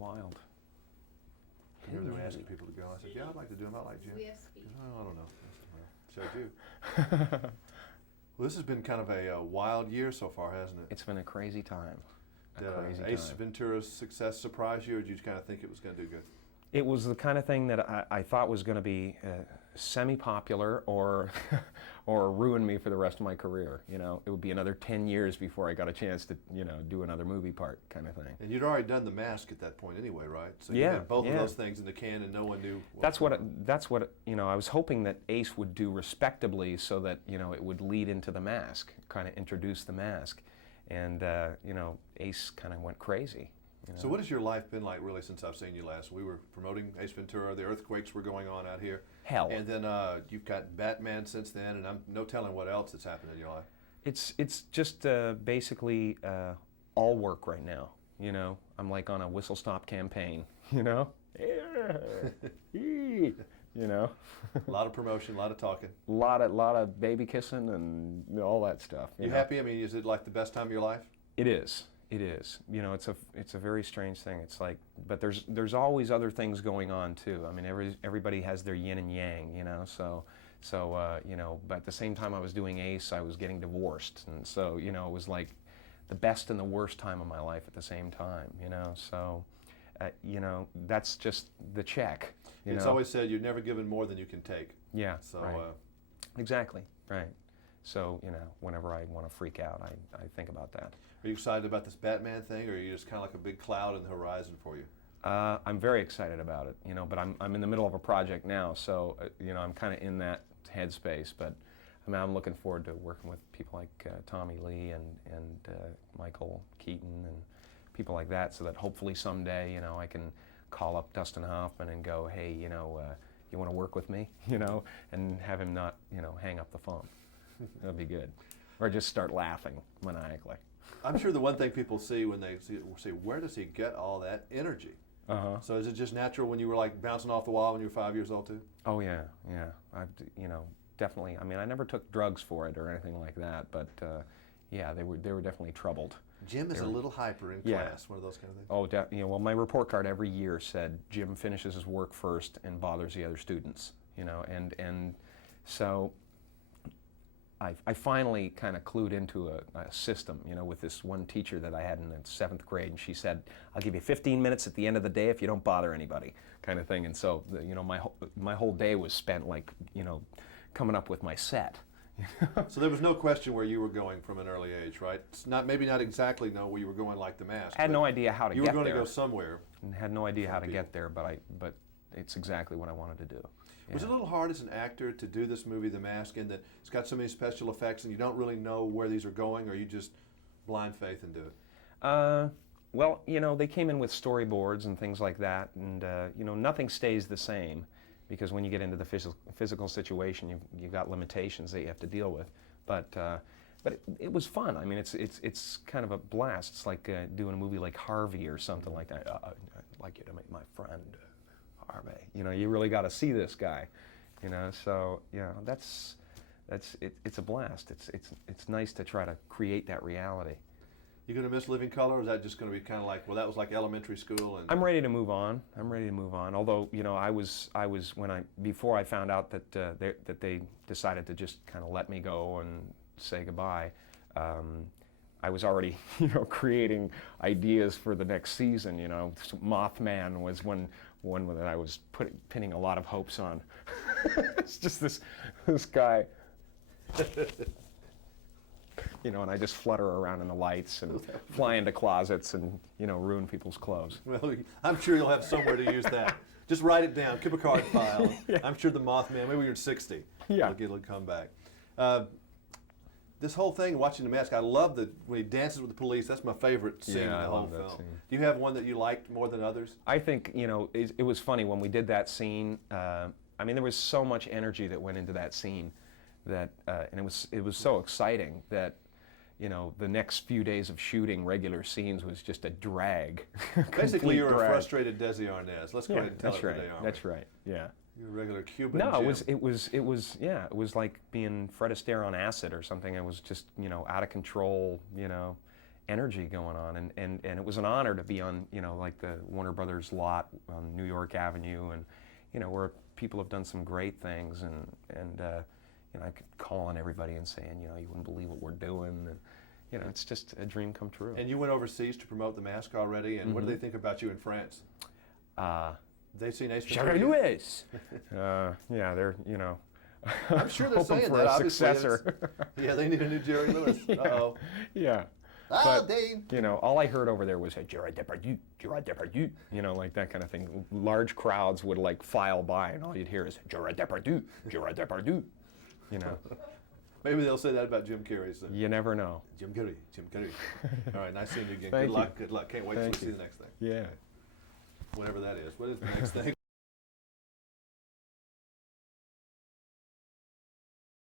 wild. I remember they were asking people to go. I said, yeah, I'd like to do them. I like Jim. We have speed. Oh, I don't know. I said, well, showed you. Well, this has been kind of a wild year so far, hasn't it? It's been a crazy time. Did Ace Ventura's success surprise you, or did you kind of think it was going to do good? It was the kind of thing that I thought was going to be semi-popular or or ruin me for the rest of my career. You know, it would be another 10 years before I got a chance to, you know, do another movie part kind of thing. And you'd already done The Mask at that point anyway, right? So you Yeah, had both yeah. of those things in the can and no one knew what That's what, you know, I was hoping that Ace would do respectably so that, you know, it would lead into The Mask, kind of introduce The Mask. And, you know, Ace kind of went crazy. You know? So what has your life been like really since I've seen you last? We were promoting Ace Ventura, the earthquakes were going on out here. Hell. And then you've got Batman since then, and I'm no telling what else that's happened in your life. It's just basically all work right now, you know. I'm like on a whistle-stop campaign, you know. You know. A lot of promotion, a lot of talking. A lot of baby kissing and all that stuff. You know? happy? I mean, is it like the best time of your life? It is. It is. You know, it's a very strange thing. It's like, but there's always other things going on too. I mean, everybody has their yin and yang, you know. So you know, but at the same time I was doing Ace, I was getting divorced, and so you know, it was like the best and the worst time of my life at the same time, you know. So you know, that's just the check. It's always said you're never given more than you can take. Yeah. So right. Exactly. Right. So you know, whenever I want to freak out, I think about that. Are you excited about this Batman thing, or are you just kind of like a big cloud in the horizon for you? I'm very excited about it, you know, but I'm in the middle of a project now, so you know, I'm kind of in that headspace. But I mean, I'm looking forward to working with people like Tommy Lee and Michael Keaton and people like that, so that hopefully someday, you know, I can call up Dustin Hoffman and go, hey, you know, you want to work with me, you know, and have him not, you know, hang up the phone. That'd be good, or just start laughing maniacally. I'm sure the one thing people see when they see, where does he get all that energy? So is it just natural when you were like bouncing off the wall when you were 5 years old too? Oh yeah, yeah. You know, definitely. I mean, I never took drugs for it or anything like that, but yeah, they were definitely troubled. Jim is a little hyper in class, one of those kind of things. Oh, you know, well, my report card every year said Jim finishes his work first and bothers the other students. You know, and so. I finally kind of clued into a system, you know, with this one teacher that I had in the 7th grade, and she said, I'll give you 15 minutes at the end of the day if you don't bother anybody, kind of thing. And so, you know, my whole day was spent like, you know, coming up with my set. So there was no question where you were going from an early age, right? It's maybe not exactly know where you were going like The Mask. I had no idea how to get there. You were going to go somewhere. And had no idea how to get there, but it's exactly what I wanted to do. Was it a little hard as an actor to do this movie, The Mask, in that it's got so many special effects and you don't really know where these are going, or you just blind faith and do it? Well, you know, they came in with storyboards and things like that, and you know, nothing stays the same, because when you get into the physical situation, you've got limitations that you have to deal with. But it was fun. I mean, it's kind of a blast. It's like doing a movie like Harvey or something like that. I'd like you to meet my friend. Harvey. You know, you really got to see this guy, you know. So you know, it's a blast. It's nice to try to create that reality. You gonna miss Living Color, or is that just gonna be kind of like, well, that was like elementary school? And I'm ready to move on. Although, you know, I was before I found out that they decided to just kind of let me go and say goodbye. I was already, you know, creating ideas for the next season. You know, Mothman was one that I was pinning a lot of hopes on. It's just this guy, you know, and I just flutter around in the lights and fly into closets and, you know, ruin people's clothes. Well, I'm sure you'll have somewhere to use that. Just write it down, keep a card file. Yeah. I'm sure the Mothman, maybe when you're 60, yeah, it'll come back. This whole thing, watching The Mask, I love when he dances with the police. That's my favorite scene in the whole film. Do you have one that you liked more than others? I think, you know, it was funny when we did that scene. I mean, there was so much energy that went into that scene, that and it was so exciting that, you know, the next few days of shooting regular scenes was just a drag. Basically, you were a frustrated Desi Arnaz. Let's go ahead and tell it today, aren't we? That's right. Yeah. You're a regular Cuban. No, Jim. it was like being Fred Astaire on acid or something. It was just, you know, out of control, you know, energy going on, and it was an honor to be on, you know, like the Warner Brothers lot on New York Avenue, and you know, where people have done some great things, and you know, I could call on everybody and saying, you know, you wouldn't believe what we're doing, and you know, it's just a dream come true. And you went overseas to promote The Mask already, and what do they think about you in France? They've seen Ace Ventura. Yeah, they're, you know, I'm sure they're hoping saying for that. a Obviously, successor. yeah, they need a new Jerry Lewis. Uh-oh. Yeah. Ah, But, Dane. you know, all I heard over there was Gerard Depardieu, Gerard Depardieu, you know, like that kind of thing. Large crowds would like file by, and all you'd hear is Gerard Depardieu, Gerard Depardieu, you know. Maybe they'll say that about Jim Carrey. So. You never know. Jim Carrey, Jim Carrey. All right, nice seeing you again. Thank Good you. luck, good luck. Can't wait Thank to see you. the next thing. Yeah. Whatever that is. What is the next thing?